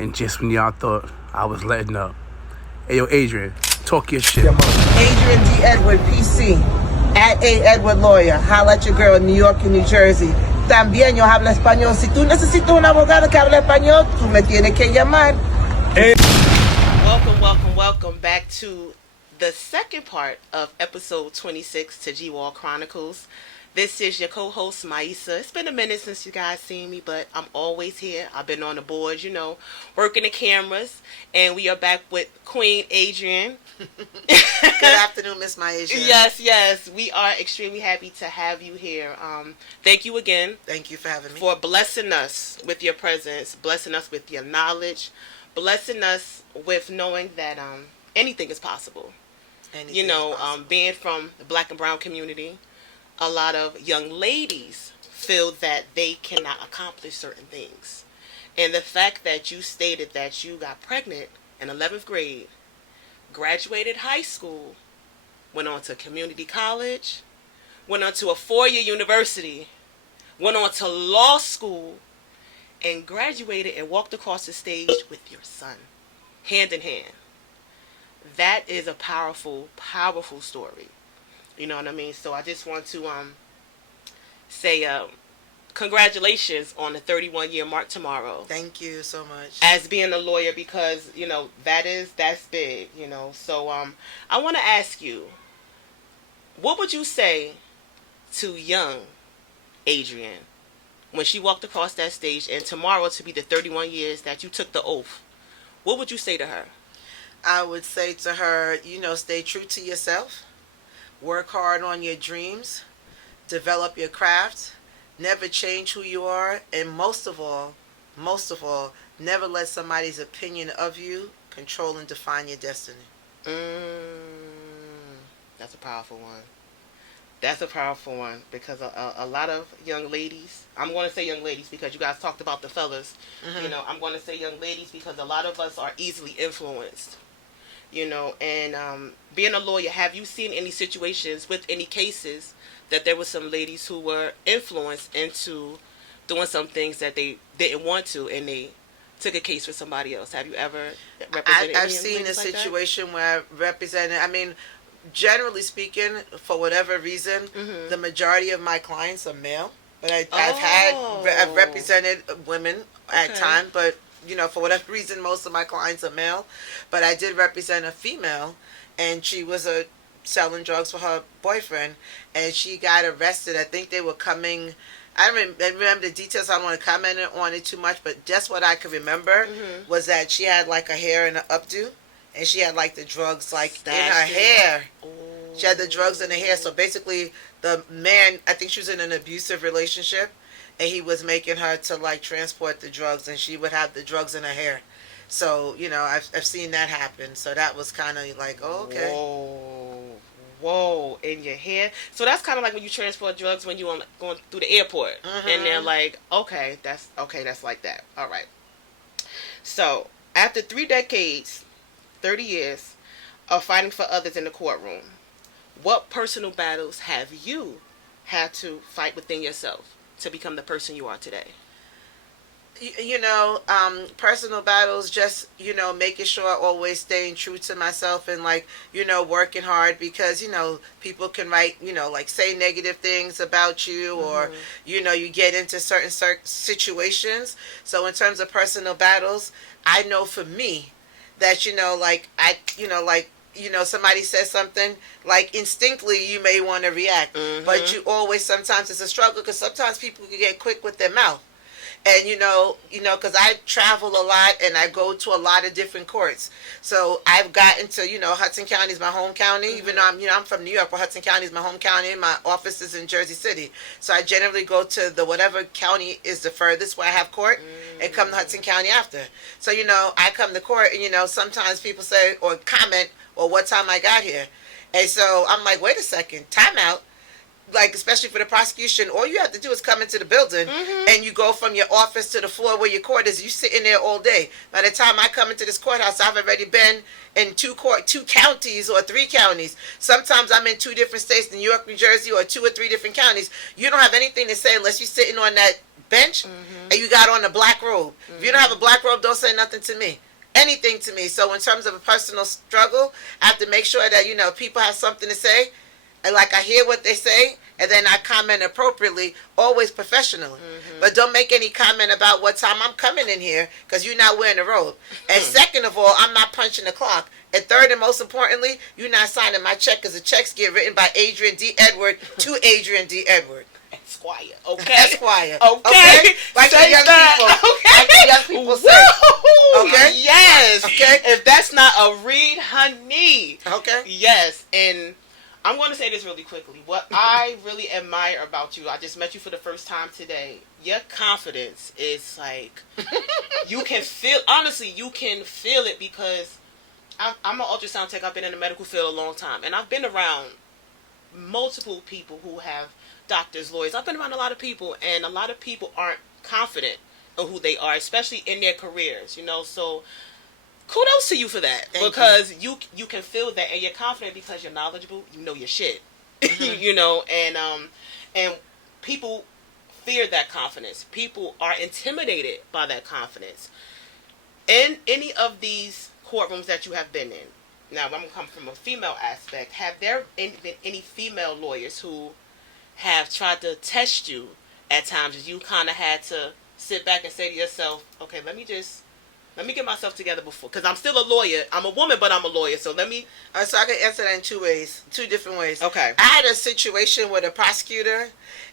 And just when y'all thought I was letting up. Hey, yo, Adrian, talk your shit. Adrian D. Edward, PC. At A. Edward Lawyer. Holla at your girl in New York and New Jersey. También yo hablo español. Si tú necesitas un abogado que hable español, tú me tienes que llamar. Welcome back to the second part of episode 26 to G-Wall Chronicles. This is your co-host, Maisa. It's been a minute since you guys seen me, but I'm always here. I've been on the boards, working the cameras. And we are back with Queen Adrian. Good afternoon, Miss Maisha. Yes. We are extremely happy to have you here. Thank you again. Thank you for having me. For blessing us with your presence, blessing us with your knowledge, blessing us with knowing that anything is possible. Being from the black and brown community, a lot of young ladies feel that they cannot accomplish certain things. And the fact that you stated that you got pregnant in 11th grade, graduated high school, went on to community college, went on to a 4-year university, went on to law school, and graduated and walked across the stage with your son, hand in hand. That is a powerful, powerful story. You know what I mean? So I just want to say congratulations on the 31-year mark tomorrow. Thank you so much. As being a lawyer, because, that's big, So I want to ask you, what would you say to young Adrian when she walked across that stage and tomorrow to be the 31 years that you took the oath? What would you say to her? I would say to her, stay true to yourself. Work hard on your dreams, develop your craft, never change who you are, and most of all, never let somebody's opinion of you control and define your destiny. That's a powerful one. That's a powerful one because a lot of young ladies, I'm going to say young ladies because you guys talked about the fellas, I'm going to say young ladies because a lot of us are easily influenced. And being a lawyer, have you seen any situations with any cases that there were some ladies who were influenced into doing some things that they didn't want to, and they took a case for somebody else? Have you ever represented I've seen a situation where I represented, generally speaking, for whatever reason, the majority of my clients are male, but I've represented women at times, but for whatever reason, most of my clients are male. But I did represent a female, and she was selling drugs for her boyfriend, and she got arrested. I think they were coming. I remember the details. I don't want to comment on it too much, but just what I could remember was that she had like her hair in an updo, and she had like the drugs in her hair. Ooh. She had the drugs in her hair. So basically, the man, I think she was in an abusive relationship, and he was making her to transport the drugs, and she would have the drugs in her hair. So I've seen that happen. So that was kind of like, oh, okay. Whoa, in your hair. So that's kind of like when you transport drugs when you're going through the airport, and they're like, okay, that's like that. All right. So after 3 decades, 30 years of fighting for others in the courtroom, what personal battles have you had to fight within yourself to become the person you are today? Personal battles, just, making sure always staying true to myself and working hard because, people can write, say negative things about you or, you get into certain situations. So in terms of personal battles, I know for me that, somebody says something, instinctively you may want to react, but you always, sometimes it's a struggle because sometimes people can get quick with their mouth. And, because I travel a lot and I go to a lot of different courts. So I've gotten to, Hudson County is my home county, even though I'm from New York, but Hudson County is my home county and my office is in Jersey City. So I generally go to the whatever county is the furthest where I have court and come to Hudson County after. So, I come to court and, sometimes people say or comment, well, what time I got here? And so I'm like, wait a second, time out. Especially for the prosecution, all you have to do is come into the building and you go from your office to the floor where your court is. You sit in there all day. By the time I come into this courthouse, I've already been in two counties or 3 counties. Sometimes I'm in 2 different states, New York, New Jersey, or 2 or 3 different counties. You don't have anything to say unless you're sitting on that bench, and you got on a black robe. If you don't have a black robe, don't say nothing to me. Anything to me. So in terms of a personal struggle, I have to make sure that, you know, people have something to say, and like I hear what they say, and then I comment appropriately, always professionally. But don't make any comment about what time I'm coming in here, because you're not wearing a robe. And second of all, I'm not punching the clock. And third and most importantly, you're not signing my check, because the checks get written by Adrian D. Edward to Adrian D. Edward. Esquire, okay? Esquire. Okay. Like the young that. people. Okay. Like the young people say. Okay? Yes. Okay. If that's not a read, honey. Okay. Yes. And I'm going to say this really quickly. What I really admire about you, I just met you for the first time today. Your confidence is like, you can feel, honestly, you can feel it, because I'm an ultrasound tech. I've been in the medical field a long time. And I've been around multiple people who have doctors, lawyers. I've been around a lot of people, and a lot of people aren't confident of who they are, especially in their careers, you know. So kudos to you for that. Thank because you can feel that, and you're confident because you're knowledgeable, you know your shit. You know, and people fear that confidence. People are intimidated by that confidence. In any of these courtrooms that you have been in, now I'm going to come from a female aspect, have there been any female lawyers who have tried to test you at times, as you kind of had to sit back and say to yourself, okay, let me get myself together before, because I'm still a lawyer. I'm a woman, but I'm a lawyer, so let me... So I can answer that in two different ways. Okay. I had a situation with a prosecutor,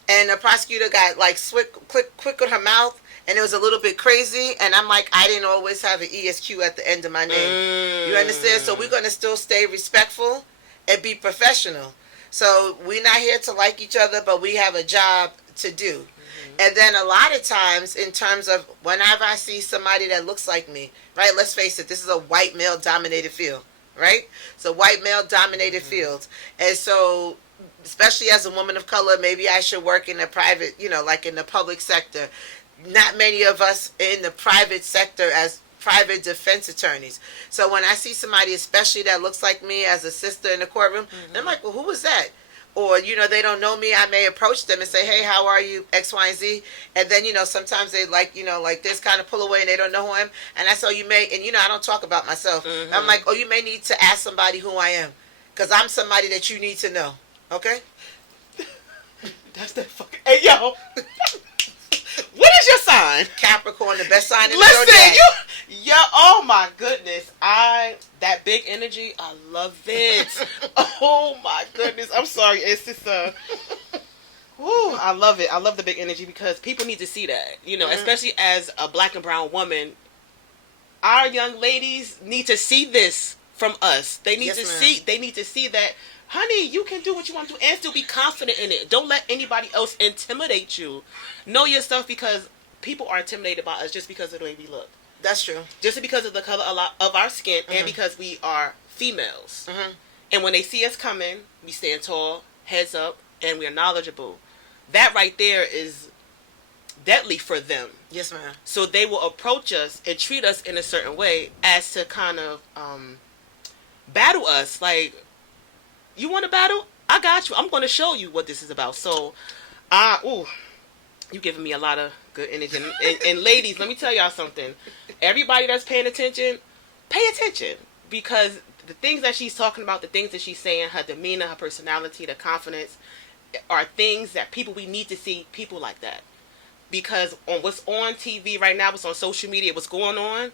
and the prosecutor got like quick with her mouth, and it was a little bit crazy, and I'm like, I didn't always have an ESQ at the end of my name. You understand? So we're going to still stay respectful and be professional. So we're not here to like each other, but we have a job to do. And then a lot of times, in terms of whenever I see somebody that looks like me, right, let's face it, this is a white male-dominated field, right? It's a white male-dominated field. And so, especially as a woman of color, maybe I should work in the private, you know, like in the public sector. Not many of us in the private sector as private defense attorneys. So when I see somebody, especially that looks like me as a sister in the courtroom, I'm like, well, who was that? Or, you know, they don't know me, I may approach them and say, hey, how are you, X, Y, and Z. And then, you know, sometimes they like, you know, like this kind of pull away and they don't know who I am. And I say, you may, and, you know, I don't talk about myself. I'm like, oh, you may need to ask somebody who I am, because I'm somebody that you need to know. Okay? That's that fucking... Hey, yo. What is your sign? Capricorn, the best sign in the Listen, zodiac. oh my goodness. That big energy, I love it. Oh my goodness. I'm sorry. It's just, I love it. I love the big energy, because people need to see that, you know, especially as a black and brown woman. Our young ladies need to see this from us. They need they need to see that, honey, you can do what you want to do and still be confident in it. Don't let anybody else intimidate you. Know your stuff, because people are intimidated by us just because of the way we look. That's true. Just because of the color of our skin, and because we are females. And when they see us coming, we stand tall, heads up, and we are knowledgeable. That right there is deadly for them. Yes, ma'am. So they will approach us and treat us in a certain way as to kind of battle us. Like, you want to battle? I got you. I'm going to show you what this is about. So, you giving me a lot of good energy. And ladies, let me tell y'all something. Everybody that's paying attention, pay attention. Because the things that she's talking about, the things that she's saying, her demeanor, her personality, the confidence, are things that we need to see people like that. Because on what's on TV right now, what's on social media, what's going on,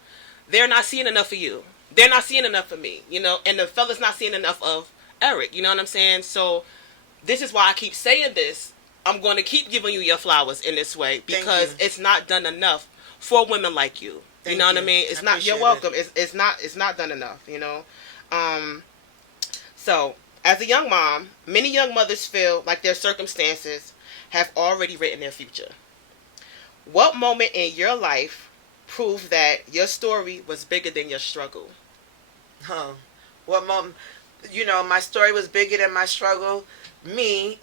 they're not seeing enough of you. They're not seeing enough of me, you know, and the fella's not seeing enough of Eric, you know what I'm saying? So this is why I keep saying this. I'm going to keep giving you your flowers in this way, because it's not done enough for women like you. You know what I mean? It's not. You're welcome. It's not done enough. You know. So as a young mom, many young mothers feel like their circumstances have already written their future. What moment in your life proved that your story was bigger than your struggle? What moment? You know, my story was bigger than my struggle. Me,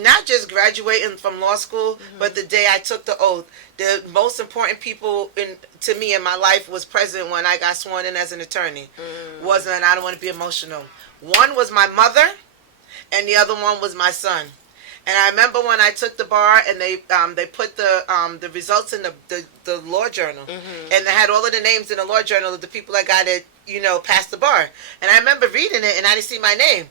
not just graduating from law school, but the day I took the oath. The most important people to me in my life was present when I got sworn in as an attorney. Wasn't, I don't want to be emotional. One was my mother, and the other one was my son. And I remember when I took the bar and they put the results in the law journal, and they had all of the names in the law journal of the people that got it, past the bar. And I remember reading it, and I didn't see my name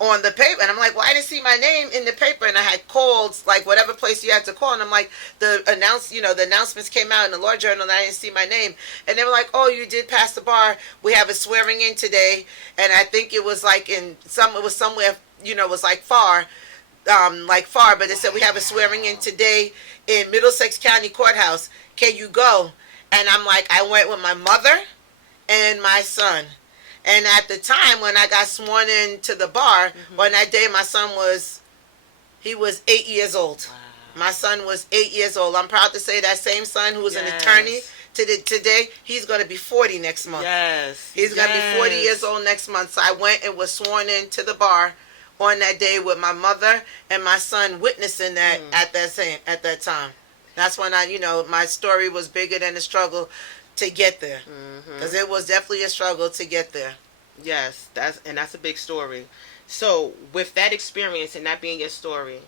on the paper, and I'm like, well, I didn't see my name in the paper, and I had called like whatever place you had to call, and I'm like, the announcements came out in the law journal, and I didn't see my name, and they were like, oh, you did pass the bar. We have a swearing in today, and I think it was like it was somewhere, it was like far, but they said we have a swearing in today in Middlesex County Courthouse. Can you go? And I'm like, I went with my mother and my son. And at the time when I got sworn in to the bar, on that day my son was 8 years old. Wow. My son was 8 years old. I'm proud to say that same son who was an attorney today, he's going to be 40 next month. Yes. He's going to be 40 years old next month. So I went and was sworn in to the bar on that day with my mother and my son witnessing that at that time. That's when my story was bigger than the struggle to get there, because it was definitely a struggle to get there. Yes, that's a big story. So with that experience and that being your story,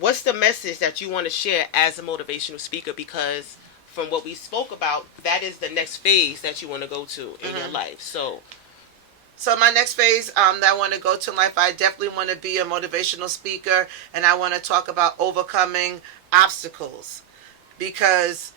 what's the message that you want to share as a motivational speaker? Because from what we spoke about, that is the next phase that you want to go to in your life. So my next phase that I want to go to in life, I definitely want to be a motivational speaker, and I want to talk about overcoming obstacles, because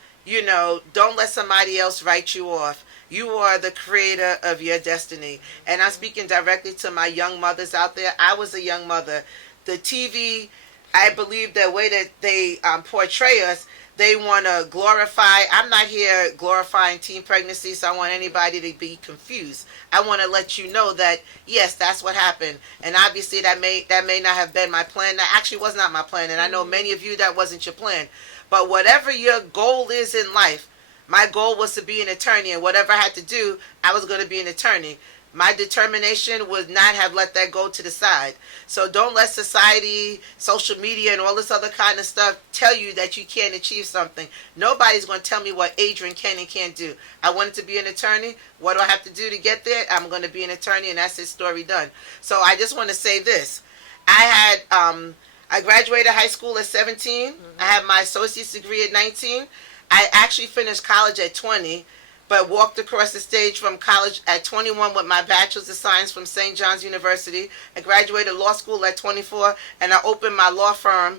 don't let somebody else write you off. You are the creator of your destiny. And I'm speaking directly to my young mothers out there. I was a young mother. The TV, I believe the way that they portray us, they want to glorify. I'm not here glorifying teen pregnancy, so I want anybody to be confused. I want to let you know that, yes, that's what happened. And obviously that may not have been my plan. That actually was not my plan. And I know many of you that wasn't your plan. But whatever your goal is in life, my goal was to be an attorney, and whatever I had to do, I was going to be an attorney. My determination would not have let that go to the side. So don't let society, social media, and all this other kind of stuff tell you that you can't achieve something. Nobody's going to tell me what Adrian can and can't do. I wanted to be an attorney. What do I have to do to get there? I'm going to be an attorney, and that's his story done. So I just want to say this. I graduated high school at 17. I had my associate's degree at 19. I actually finished college at 20, but walked across the stage from college at 21 with my bachelor's of science from St. John's University. I graduated law school at 24, and I opened my law firm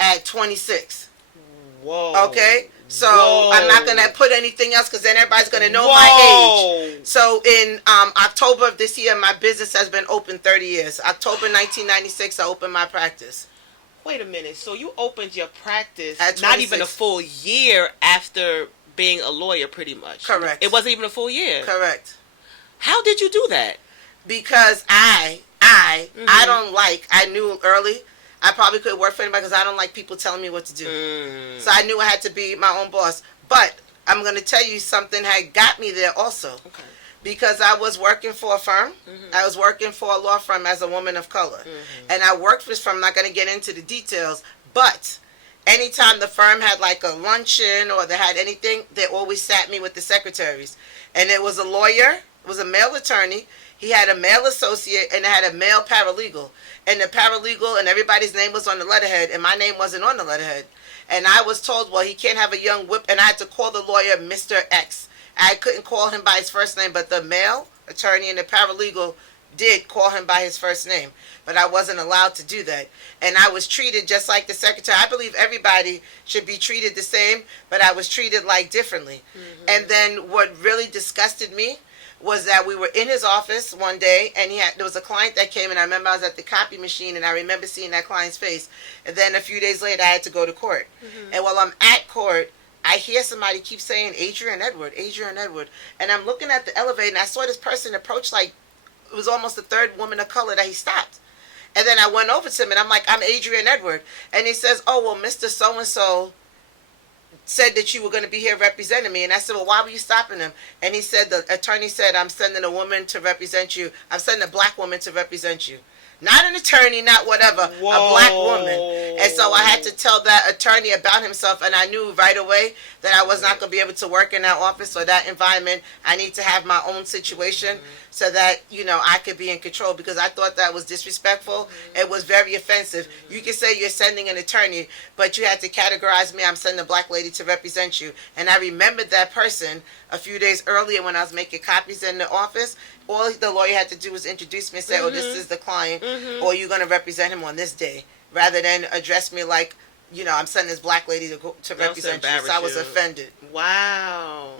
at 26. Whoa. Okay? So I'm not going to put anything else, because then everybody's going to know my age. So in October of this year, my business has been open 30 years. October 1996, I opened my practice. Wait a minute. So you opened your practice at 26. Not even a full year after being a lawyer, pretty much. Correct. It wasn't even a full year. Correct. How did you do that? Because I knew early I probably couldn't work for anybody, because I don't like people telling me what to do. So I knew I had to be my own boss. But I'm going to tell you, something had got me there also. Okay. Because I was working for a firm. I was working for a law firm as a woman of color. And I worked for this firm. I'm not going to get into the details, but anytime the firm had like a luncheon or they had anything, they always sat me with the secretaries. And it was a lawyer, it was a male attorney, he had a male associate, and it had a male paralegal. And the paralegal and everybody's name was on the letterhead, and my name wasn't on the letterhead. And I was told, well, he can't have a young whip, and I had to call the lawyer Mr. X. I couldn't call him by his first name, but the male attorney and the paralegal did call him by his first name. But I wasn't allowed to do that. And I was treated just like the secretary. I believe everybody should be treated the same, but I was treated like differently. And then what really disgusted me was that we were in his office one day, and there was a client that came, and I remember I was at the copy machine, and I remember seeing that client's face. And then a few days later, I had to go to court. And while I'm at court, I hear somebody keep saying, Adrian Edward, Adrian Edward. And I'm looking at the elevator, and I saw this person approach, like, it was almost the third woman of color that he stopped. And then I went over to him, and I'm like, I'm Adrian Edward. And he says, oh, well, Mr. So-and-so said that you were going to be here representing me. And I said, well, why were you stopping him? And he said, the attorney said, I'm sending a woman to represent you. I'm sending a black woman to represent you. Not an attorney, not whatever, Whoa. a black woman. And so I had to tell that attorney about himself, and I knew right away that I was not going to be able to work in that office or that environment. I need to have my own situation so that, I could be in control, because I thought that was disrespectful. It was very offensive. You can say you're sending an attorney, but you had to categorize me. I'm sending a black lady to represent you. And I remembered that person a few days earlier when I was making copies in the office. All the lawyer had to do was introduce me and say, oh, this is the client, or you're going to represent him on this day, rather than address me like, I'm sending this black lady to represent you. So I was offended. Wow.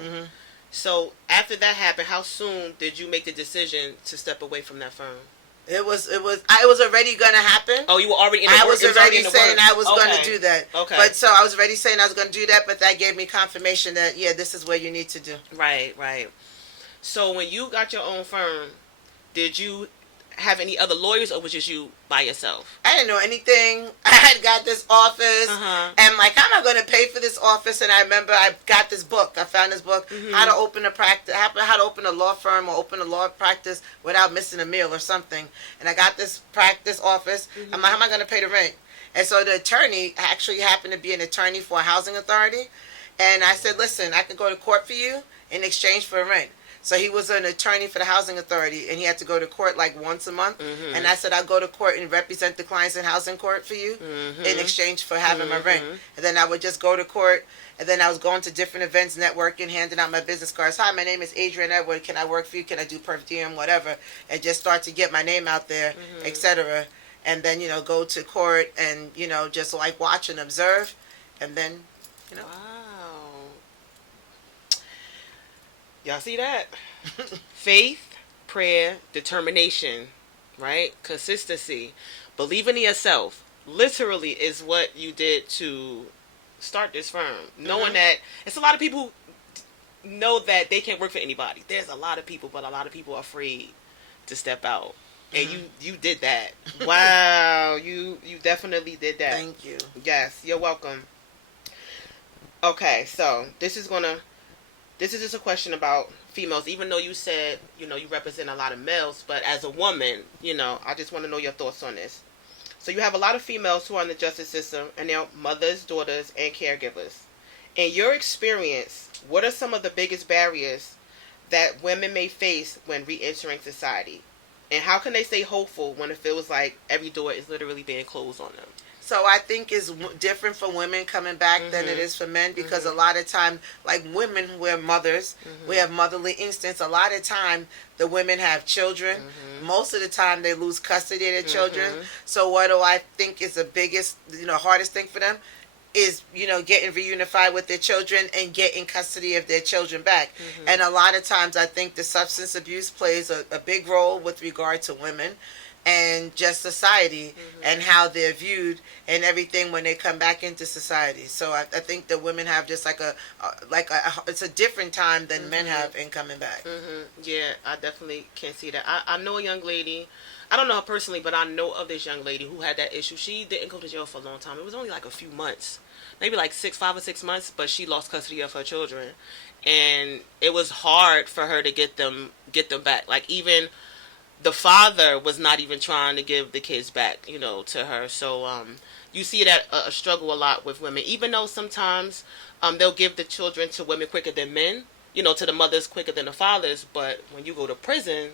So after that happened, how soon did you make the decision to step away from that firm? It was already going to happen. Oh, you were already in the I work. was already saying I was going to do that. Okay. But so I was already saying I was going to do that, but that gave me confirmation that, this is what you need to do. Right. So when you got your own firm, did you have any other lawyers, or was just you by yourself? I didn't know anything. I had got this office, and like, how am I going to pay for this office? And I remember I got this book. I found this book, how to open a practice, how to open a law firm or open a law practice without missing a meal or something. And I got this practice office. I'm like, how am I going to pay the rent? And so the attorney actually happened to be an attorney for a housing authority. And I said, listen, I can go to court for you in exchange for rent. So he was an attorney for the housing authority, and he had to go to court like once a month. And I said, I'll go to court and represent the clients in housing court for you in exchange for having my rent. And then I would just go to court, and then I was going to different events, networking, handing out my business cards. Hi, my name is Adrian Edward. Can I work for you? Can I do per diem, whatever? And just start to get my name out there, etc. And then, go to court and, just like watch and observe. And then, Wow. Y'all see that? Faith, prayer, determination, right? Consistency. Believing in yourself literally is what you did to start this firm. Knowing that it's a lot of people who know that they can't work for anybody. There's a lot of people, but a lot of people are afraid to step out. And you did that. Wow. You definitely did that. Thank you. Yes, you're welcome. Okay, so this is just a question about females. Even though you said, you represent a lot of males, but as a woman, I just want to know your thoughts on this. So you have a lot of females who are in the justice system, and they're mothers, daughters, and caregivers. In your experience, what are some of the biggest barriers that women may face when re-entering society? And how can they stay hopeful when it feels like every door is literally being closed on them? So I think it's different for women coming back than it is for men, because a lot of time, like women, we're mothers, we have motherly instincts. A lot of time, the women have children. Most of the time, they lose custody of their children. So what do I think is the biggest, hardest thing for them? Is, getting reunified with their children and getting custody of their children back. And a lot of times, I think the substance abuse plays a big role with regard to women and just society and how they're viewed and everything when they come back into society. So I think the women have just it's a different time than men have in coming back. Yeah, I definitely can see that. I know a young lady. I don't know her personally, but I know of this young lady who had that issue. She didn't go to jail for a long time. It was only like a few months, maybe like 5 or 6 months, but she lost custody of her children. And it was hard for her to get them back. Like, even the father was not even trying to give the kids back, to her. So you see that a struggle a lot with women, even though sometimes they'll give the children to women quicker than men, to the mothers quicker than the fathers. But when you go to prison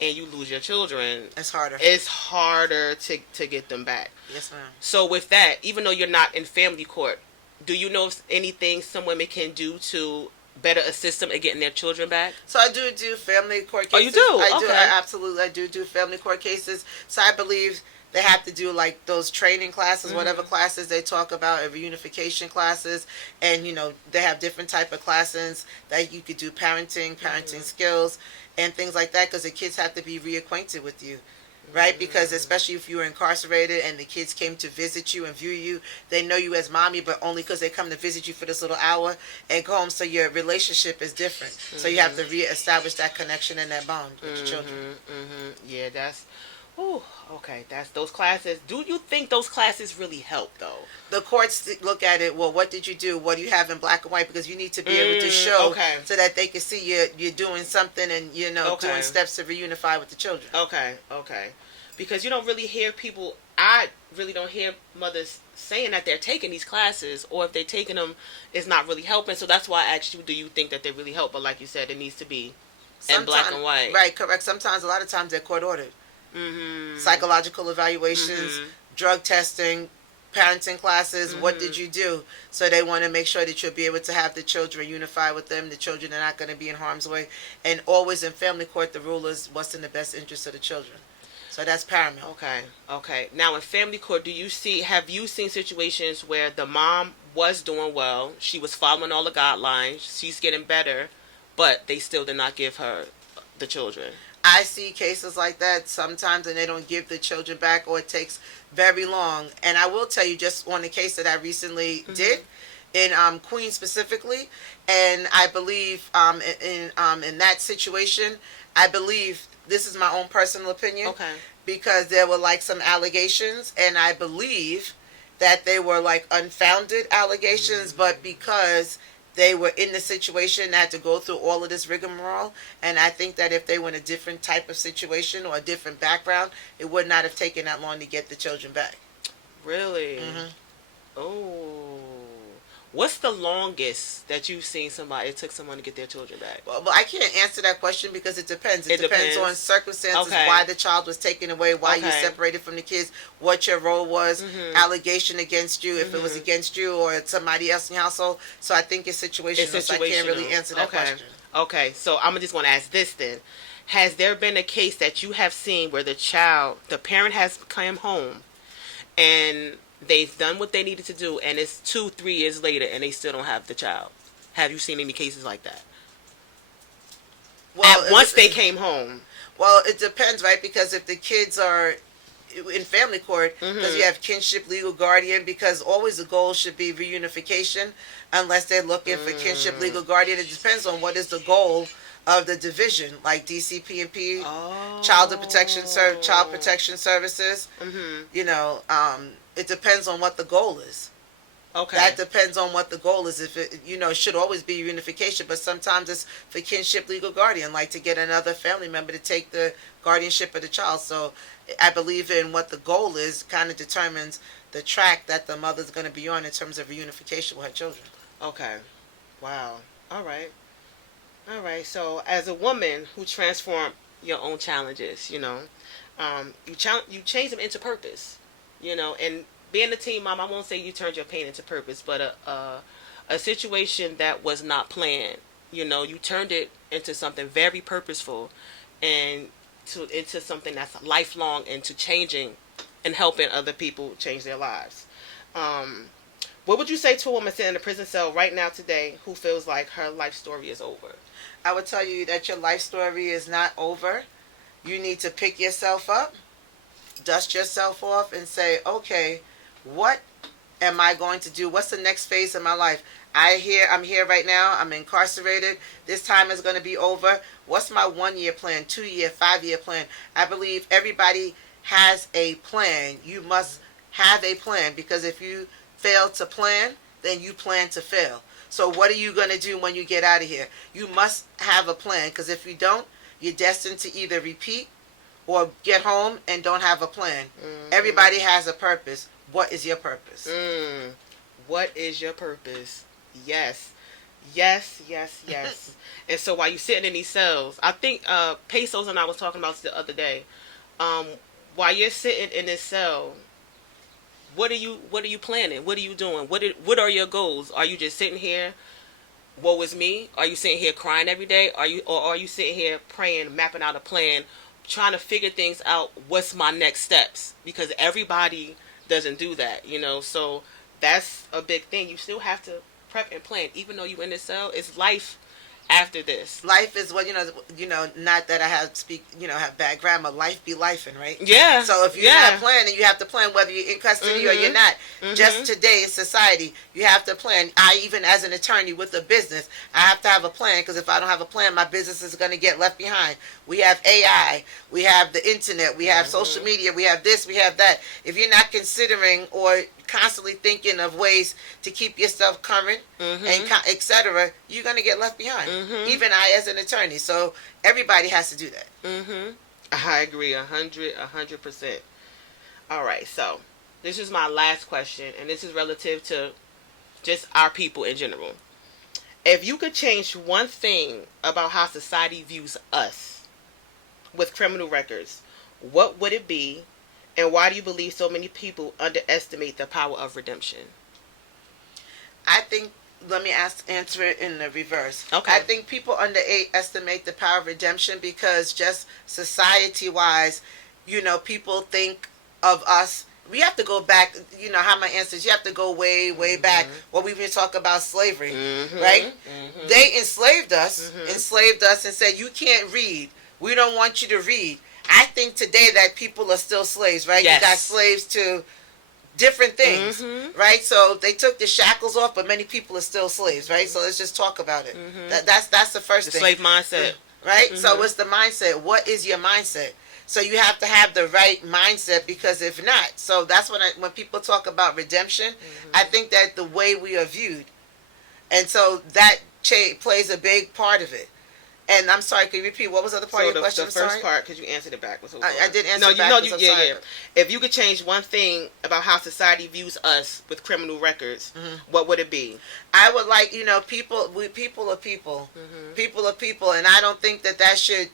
and you lose your children, it's harder. It's harder to get them back. Yes, ma'am. So with that, even though you're not in family court, do you know if anything some women can do to better assist them in getting their children back? So I do family court cases. Oh, you do? I do. I absolutely. I do family court cases. So I believe they have to do like those training classes, whatever classes they talk about, reunification classes, and they have different type of classes that you could do parenting skills, and things like that, because the kids have to be reacquainted with you. Right? Because especially if you were incarcerated and the kids came to visit you and view you, they know you as mommy, but only because they come to visit you for this little hour and go home. So your relationship is different. So you have to reestablish that connection and that bond with your children. Yeah, that's... Oh, okay. That's those classes. Do you think those classes really help, though? The courts look at it. Well, what did you do? What do you have in black and white? Because you need to be able to show so that they can see you're doing something and doing steps to reunify with the children. Okay. because you don't really hear people. I really don't hear mothers saying that they're taking these classes, or if they're taking them, it's not really helping. So that's why I asked you, do you think that they really help? But like you said, it needs to be in black and white. Right, correct. Sometimes, a lot of times, they're court ordered. Psychological evaluations, drug testing, parenting classes. What did you do? So they want to make sure that you'll be able to have the children, unify with them. The children are not going to be in harm's way. And always in family court, the rule is what's in the best interest of the children. So that's paramount. Okay. Now in family court, have you seen situations where the mom was doing well, she was following all the guidelines, she's getting better, but they still did not give her the children? I see cases like that sometimes, and they don't give the children back, or it takes very long. And I will tell you, just on the case that I recently did in Queens specifically, and I believe in that situation, I believe, this is my own personal opinion, because there were like some allegations, and I believe that they were like unfounded allegations, but because they were in the situation, had to go through all of this rigmarole. And I think that if they were in a different type of situation or a different background, it would not have taken that long to get the children back. Really? Oh. What's the longest that you've seen it took someone to get their children back? Well, I can't answer that question because it depends. It depends on circumstances, why the child was taken away, why you separated from the kids, what your role was, allegation against you, if it was against you or somebody else in your household. So I think it's situational. So I can't really answer that question. Okay, so I'm just going to ask this then. Has there been a case that you have seen where the parent has come home and they've done what they needed to do, and it's 2-3 years later, and they still don't have the child? Have you seen any cases like that? Well, once they came home. Well, it depends, right? Because if the kids are in family court, because you have kinship, legal guardian, because always the goal should be reunification, unless they're looking for kinship, legal guardian. It depends on what is the goal of the division, like DCP&P, Child Protection Services. You know, it depends on what the goal is. That depends on what the goal is. If it, it should always be unification, but sometimes it's for kinship, legal guardian, like to get another family member to take the guardianship of the child. So I believe in what the goal is kind of determines the track that the mother's going to be on in terms of reunification with her children. Okay. Wow. All right. So as a woman who transformed your own challenges, you change them into purpose, and being a teen mom, I won't say you turned your pain into purpose, but a situation that was not planned, you turned it into something very purposeful, and into something that's lifelong, into changing and helping other people change their lives. What would you say to a woman sitting in a prison cell right now today who feels like her life story is over? I would tell you that your life story is not over. You need to pick yourself up, dust yourself off, and say, okay, what am I going to do? What's the next phase of my life? I'm here right now. I'm incarcerated. This time is going to be over. What's my 1-year plan, 2-year, 5-year plan? I believe everybody has a plan. You must have a plan, because if you fail to plan, then you plan to fail. So what are you going to do when you get out of here? You must have a plan, because if you don't, you're destined to either repeat or get home and don't have a plan. Everybody has a purpose. What is your purpose? What is your purpose? Yes. And so while you're sitting in these cells, I think Pesos and I was talking about this the other day. While you're sitting in this cell, what are you planning? What are you doing? What are your goals? Are you just sitting here, woe is me? Are you sitting here crying every day? Are you sitting here praying, mapping out a plan, trying to figure things out? What's my next steps? Because everybody doesn't do that, so that's a big thing. You still have to prep and plan, even though you're in the cell. It's life after this. Life is what not that I have bad grammar. Life be lifing, right? Yeah. So if you're not planning, you have to plan whether you're in custody or you're not. Just today in society, you have to plan. Even as an attorney with a business, I have to have a plan, because if I don't have a plan, my business is going to get left behind. We have AI, we have the internet, we have social media, we have this, we have that. If you're not considering or constantly thinking of ways to keep yourself current and etc., you're going to get left behind. Even I as an attorney. So everybody has to do that. I agree 100%. All right, so this is my last question, and this is relative to just our people in general. If you could change one thing about how society views us with criminal records, what would it be, and why do you believe so many people underestimate the power of redemption? I think, let me answer it in the reverse. Okay. I think people underestimate the power of redemption because just society-wise, people think of us. We have to go back, how my answer is, you have to go way, way back. What we've been talking about slavery, right? They enslaved us and said, you can't read. We don't want you to read. I think today that people are still slaves, right? Yes. You got slaves to different things, right? So they took the shackles off, but many people are still slaves, right? So let's just talk about it. That's the first thing. The slave mindset. Right? So what's the mindset? What is your mindset? So you have to have the right mindset, because if not, so that's when people talk about redemption, I think that the way we are viewed. And so that plays a big part of it. And I'm sorry, can you repeat what was the other part of your question? The first part, because you answered it backwards. I did answer it backwards. Yeah. If you could change one thing about how society views us with criminal records, what would it be? I would like, people are people. People are people, and I don't think that should,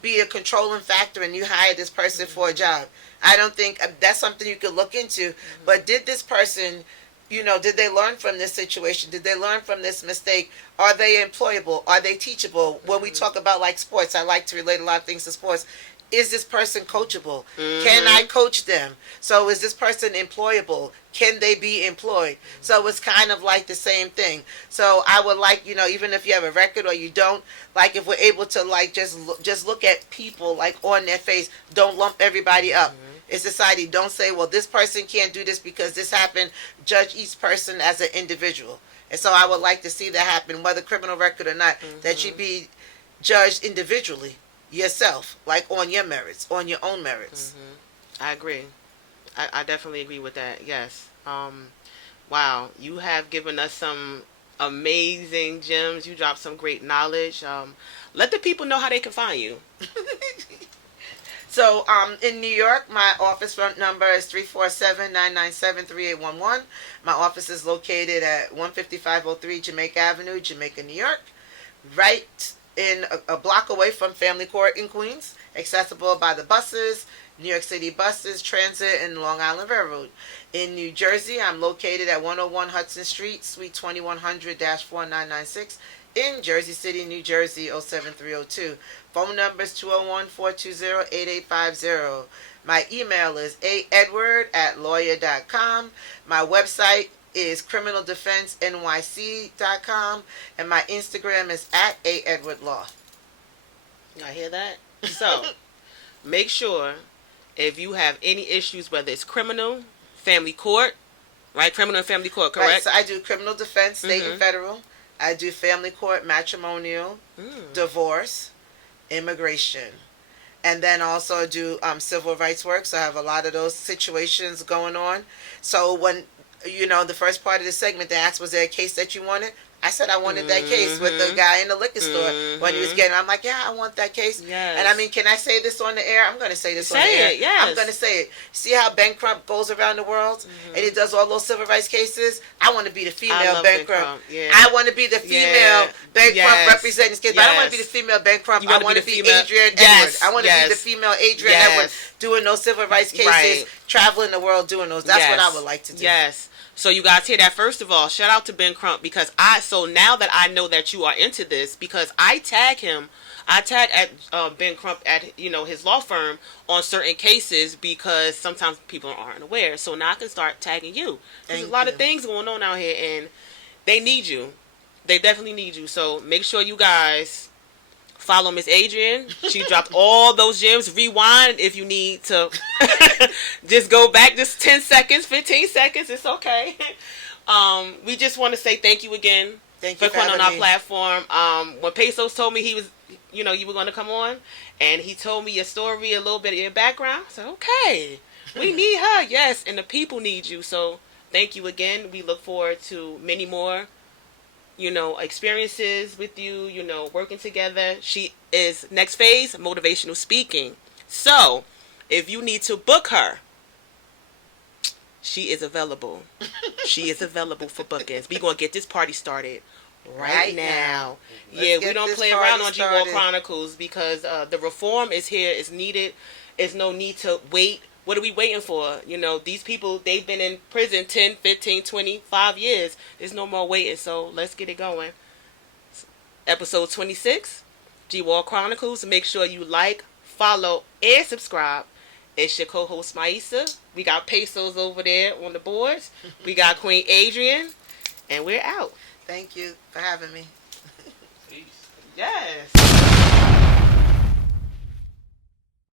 be a controlling factor and you hire this person for a job. I don't think that's something you could look into. But did this person, did they learn from this situation? Did they learn from this mistake? Are they employable? Are they teachable? When we talk about like sports, I like to relate a lot of things to sports. Is this person coachable? Can I coach them? So is this person employable? Can they be employed? So it's kind of like the same thing. So I would like, even if you have a record or you don't, like if we're able to like just look at people like on their face, don't lump everybody up. In society, don't say, well, this person can't do this because this happened. Judge each person as an individual. And so I would like to see that happen, whether criminal record or not, that you be judged individually. Yourself, like on your merits, on your own merits. I agree. I definitely agree with that. Yes. Wow, you have given us some amazing gems. You dropped some great knowledge. Let the people know how they can find you. So, in New York, my office front number is 347-997-3811. My office is located at 15503 Jamaica Avenue, Jamaica, New York. Right in a block away from Family Court in Queens, accessible by the buses, New York City buses, transit, and Long Island Railroad. In New Jersey, I'm located at 101 Hudson Street, Suite 2100-4996, in Jersey City, New Jersey, 07302. Phone number is 201-420-8850. My email is aedward@lawyer.com. My website is criminaldefensenyc.com, and my Instagram is @aedwardlaw. Y'all hear that? So, make sure if you have any issues, whether it's criminal, family court, right? Criminal and family court, correct? Right, so I do criminal defense, state and federal. I do family court, matrimonial, divorce, immigration. And then also do civil rights work. So I have a lot of those situations going on. So when the first part of the segment, they asked, was there a case that you wanted? I said I wanted that case with the guy in the liquor store when he was getting. I'm like, yeah, I want that case. Yes. And I mean, can I say this on the air? I'm going to say this on the air. Say it, yes. I'm going to say it. See how Ben Crump goes around the world and he does all those civil rights cases? I want to be the female Ben Crump. Yeah. I want to be the female Ben Crump representing this case. But I don't want to be the female Ben Crump. I want to be Adrian Edwards. I want to be the female Adrian Edwards doing those civil rights cases, traveling the world doing those. That's what I would like to do. Yes. So you guys hear that? First of all, shout out to Ben Crump, because so now that I know that you are into this, because I tag at Ben Crump at his law firm on certain cases, because sometimes people aren't aware. So now I can start tagging you. There's a lot of things going on out here, and they need you. They definitely need you. So make sure you guys follow Miss Adrian. She dropped all those gems. Rewind if you need to. Just go back just 10 seconds, 15 seconds. It's okay. We just want to say thank you again for coming on our platform. When Pesos told me he was, you were going to come on, and he told me your story, a little bit of your background. So, okay, we need her. Yes, and the people need you. So thank you again. We look forward to many more experiences with you, working together. She is next phase, motivational speaking. So, if you need to book her, she is available. She is available for bookings. We're going to get this party started right now. Yeah, we don't play around on G-Wall Chronicles because the reform is here. It's needed. There's no need to wait. What are we waiting for? These people, they've been in prison 10, 15, 25 years. There's no more waiting, so let's get it going. Episode 26, G-Wall Chronicles. Make sure you like, follow, and subscribe. It's your co-host, Maisa. We got Pesos over there on the boards. We got Queen Adrian. And we're out. Thank you for having me. Peace. Yes.